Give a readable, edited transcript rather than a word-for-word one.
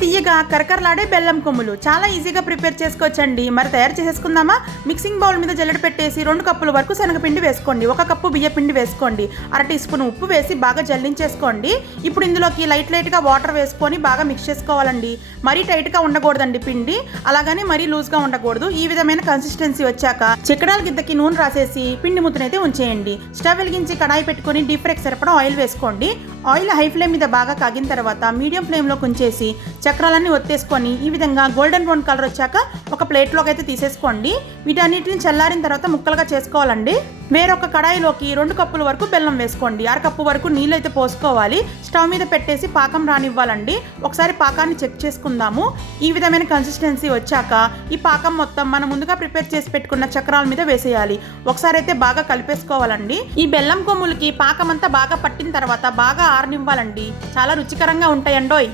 తీయగా కరకరలాడే బెల్లం కొమ్ములు చాలా ఈజీగా ప్రిపేర్ చేసుకోవచ్చండి. మరి తయారు చేసేసుకుందామా? మిక్సింగ్ బౌల్ మీద జల్లెడ పెట్టేసి 2 కప్పుల వరకు శనగపిండి వేసుకోండి, 1 కప్పు బియ్యపిండి వేసుకోండి, 1/2 టీ స్పూన్ ఉప్పు వేసి బాగా జల్లించేసుకోండి. ఇప్పుడు ఇందులోకి లైట్గా వాటర్ వేసుకొని బాగా మిక్స్ చేసుకోవాలండి. మరీ టైట్గా ఉండకూడదండి పిండి, అలాగని మరీ లూజ్గా ఉండకూడదు. ఈ విధమైన కన్సిస్టెన్సీ వచ్చాక చిక్కడాల గిద్దకి నూనె రాసేసి పిండి ముద్దనైతే ఉంచేయండి. స్టవ్ వెలిగించి కడాయి పెట్టుకొని డీప్ ఫ్రైకి సరిపడా ఆయిల్ వేసుకోండి. ఆయిల్ హై ఫ్లేమ్ మీద బాగా కాగిన తర్వాత మీడియం ఫ్లేమ్లో ఉంచేసి చక్రాలన్నీ ఒత్తేసుకొని ఈ విధంగా గోల్డెన్ బ్రౌన్ కలర్ వచ్చాక ఒక ప్లేట్లోకి అయితే తీసేసుకోండి. వీటన్నిటిని చల్లారిన తర్వాత ముక్కలుగా చేసుకోవాలండి. వేరొక కడాయిలోకి 2 కప్పుల వరకు బెల్లం వేసుకోండి, 1/2 కప్పు వరకు నీళ్ళు అయితే పోసుకోవాలి. స్టవ్ మీద పెట్టేసి పాకం రానివ్వాలండి. ఒకసారి పాకాన్ని చెక్ చేసుకుందాము. ఈ విధమైన కన్సిస్టెన్సీ వచ్చాక ఈ పాకం మొత్తం మనం ముందుగా ప్రిపేర్ చేసి పెట్టుకున్న చక్రాల మీద వేసేయాలి. ఒకసారి అయితే బాగా కలిపేసుకోవాలండి. ఈ బెల్లం కొమ్ములకి పాకం అంతా బాగా పట్టిన తర్వాత బాగా ఆరనివ్వాలండి. చాలా రుచికరంగా ఉంటాయండోయ్.